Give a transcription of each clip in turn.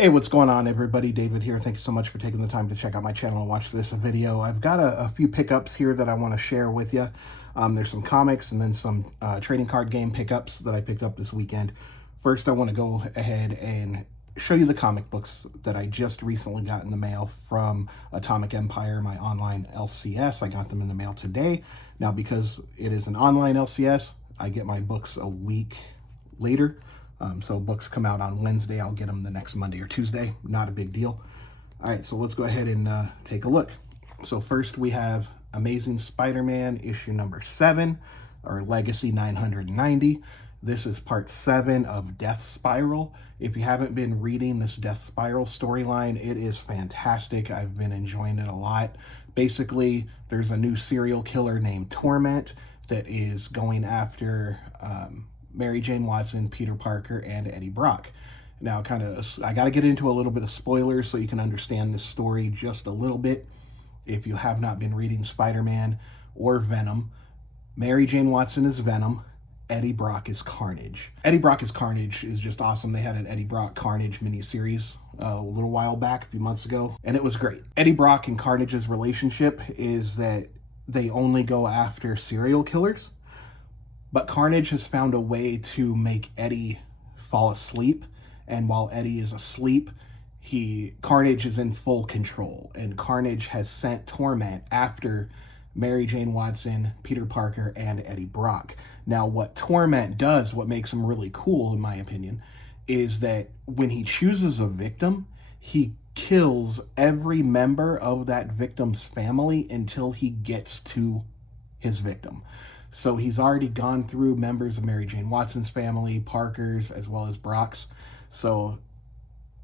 Hey, what's going on, everybody? David here. Thank you so much for taking the time to check out my channel and watch this video. I've got a few pickups here that I want to share with you. There's some comics and then some trading card game pickups that I picked up this weekend. First, I want to go ahead and show you the comic books that I just recently got in the mail from Atomic Empire, my online LCS. I got them in the mail today. Now, because it is an online LCS, I get my books a week later. So books come out on Wednesday. I'll get them the next Monday or Tuesday. Not a big deal. All right, so let's go ahead and take a look. So first we have Amazing Spider-Man issue number 7, or Legacy 990. This is part 7 of Death Spiral. If you haven't been reading this Death Spiral storyline, it is fantastic. I've been enjoying it a lot. Basically, there's a new serial killer named Torment that is going after Mary Jane Watson, Peter Parker, and Eddie Brock. Now, I got to get into a little bit of spoilers so you can understand this story just a little bit. If you have not been reading Spider-Man or Venom, Mary Jane Watson is Venom, Eddie Brock is Carnage. Eddie Brock is Carnage is just awesome. They had an Eddie Brock Carnage miniseries a little while back, a few months ago, and it was great. Eddie Brock and Carnage's relationship is that they only go after serial killers. But Carnage has found a way to make Eddie fall asleep, and while Eddie is asleep, Carnage is in full control, and Carnage has sent Torment after Mary Jane Watson, Peter Parker, and Eddie Brock. Now, what Torment does, what makes him really cool, in my opinion, is that when he chooses a victim, he kills every member of that victim's family until he gets to his victim. So he's already gone through members of Mary Jane Watson's family, Parker's, as well as Brock's. So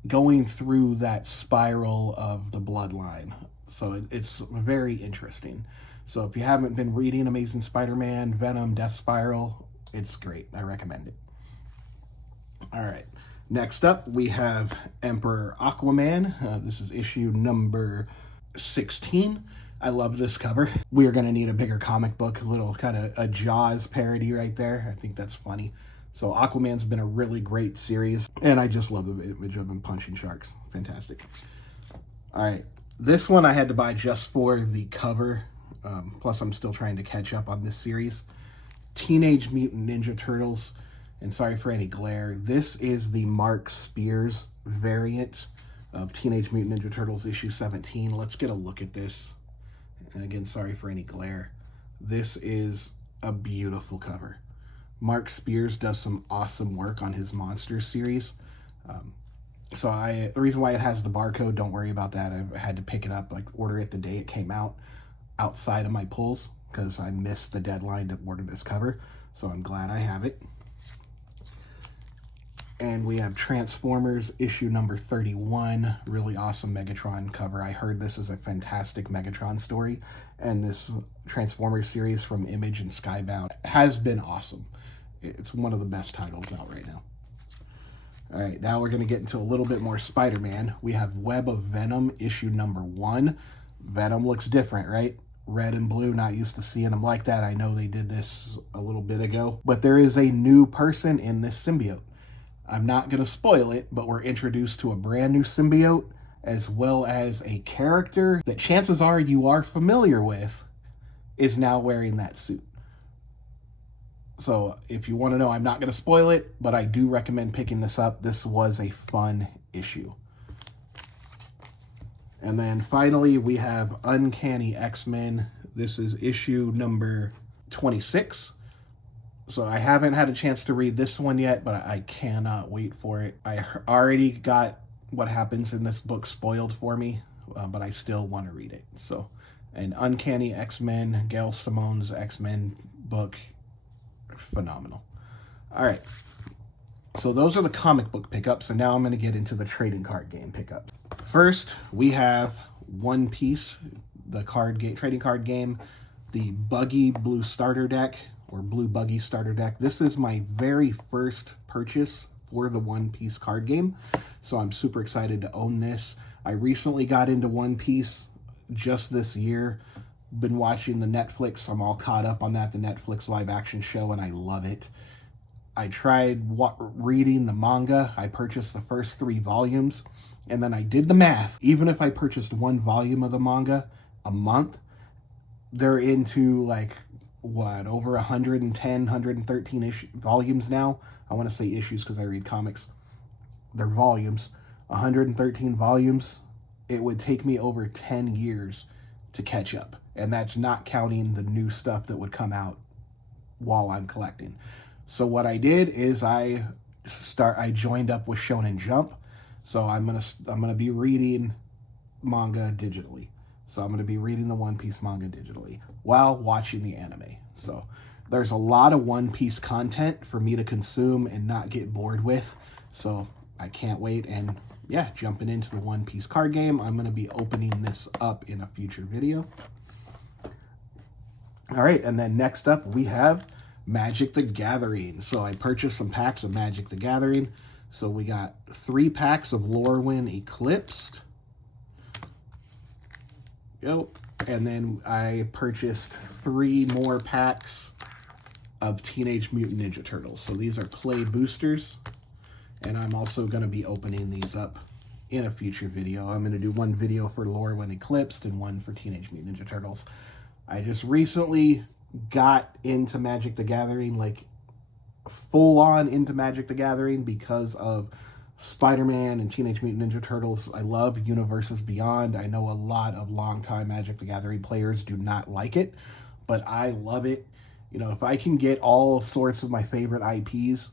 going through that spiral of the bloodline. So it's very interesting. So if you haven't been reading Amazing Spider-Man, Venom, Death Spiral, it's great. I recommend it. All right. Next up, we have Emperor Aquaman. This is issue number 16. I love this cover. We are going to need a bigger comic book, a little kind of a Jaws parody right there. I think that's funny. So Aquaman's been a really great series, and I just love the image of him punching sharks. Fantastic. All right. This one I had to buy just for the cover. Plus, I'm still trying to catch up on this series. Teenage Mutant Ninja Turtles. And sorry for any glare. This is the Mark Spears variant of Teenage Mutant Ninja Turtles issue 17. Let's get a look at this. And again, sorry for any glare. This is a beautiful cover. Mark Spears does some awesome work on his Monsters series. The reason why it has the barcode, don't worry about that. I had to pick it up, order it the day it came out outside of my pulls because I missed the deadline to order this cover. So I'm glad I have it. And we have Transformers issue number 31. Really awesome Megatron cover. I heard this is a fantastic Megatron story. And this Transformers series from Image and Skybound has been awesome. It's one of the best titles out right now. All right, now we're going to get into a little bit more Spider-Man. We have Web of Venom issue number 1. Venom looks different, right? Red and blue, not used to seeing them like that. I know they did this a little bit ago. But there is a new person in this symbiote. I'm not going to spoil it, but we're introduced to a brand new symbiote, as well as a character that chances are you are familiar with is now wearing that suit. So if you want to know, I'm not going to spoil it, but I do recommend picking this up. This was a fun issue. And then finally, we have Uncanny X-Men. This is issue number 26. So I haven't had a chance to read this one yet, but I cannot wait for it. I already got what happens in this book spoiled for me, but I still want to read it. So, an Uncanny X-Men, Gail Simone's X-Men book, phenomenal. All right. So those are the comic book pickups, and now I'm going to get into the trading card game pickups. First, we have One Piece, the trading card game, the Buggy Blue Starter Deck, or Blue Buggy Starter Deck. This is my very first purchase for the One Piece card game, so I'm super excited to own this. I recently got into One Piece just this year. Been watching the Netflix. I'm all caught up on that, the Netflix live action show, and I love it. I tried reading the manga. I purchased the first 3 volumes, and then I did the math. Even if I purchased 1 volume of the manga a month, they're into like, what, over 110, 113 volumes now. I want to say issues because I read comics. They're volumes. 113 volumes. It would take me over 10 years to catch up. And that's not counting the new stuff that would come out while I'm collecting. So what I did is I joined up with Shonen Jump. So I'm gonna be reading manga digitally. So I'm gonna be reading the One Piece manga digitally while watching the anime. So there's a lot of One Piece content for me to consume and not get bored with. So I can't wait. And yeah, jumping into the One Piece card game. I'm gonna be opening this up in a future video. All right, and then next up we have Magic the Gathering. So I purchased some packs of Magic the Gathering. So we got 3 packs of Lorwyn Eclipsed. Yep. And then I purchased 3 more packs of Teenage Mutant Ninja Turtles. So these are play boosters. And I'm also going to be opening these up in a future video. I'm going to do one video for Lorwyn Eclipsed and one for Teenage Mutant Ninja Turtles. I just recently got into Magic the Gathering, like full on into Magic the Gathering because of Spider-Man and Teenage Mutant Ninja Turtles. I love Universes Beyond. I know a lot of longtime Magic the Gathering players do not like it, but I love it. You know, if I can get all sorts of my favorite IPs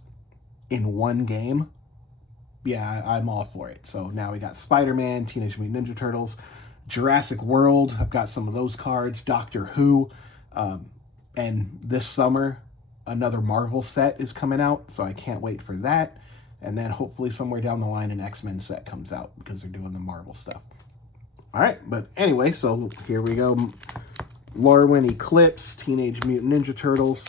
in one game, yeah, I'm all for it. So now we got Spider-Man, Teenage Mutant Ninja Turtles, Jurassic World. I've got some of those cards. Doctor Who. And this summer, another Marvel set is coming out, so I can't wait for that. And then hopefully somewhere down the line, an X-Men set comes out because they're doing the Marvel stuff. All right, but anyway, so here we go. Lorwyn Eclipse, Teenage Mutant Ninja Turtles.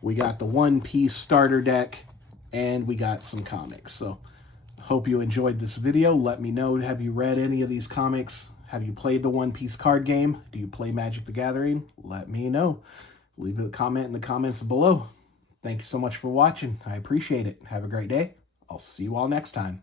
We got the One Piece starter deck, and we got some comics. So hope you enjoyed this video. Let me know, have you read any of these comics? Have you played the One Piece card game? Do you play Magic the Gathering? Let me know. Leave a comment in the comments below. Thank you so much for watching. I appreciate it. Have a great day. I'll see you all next time.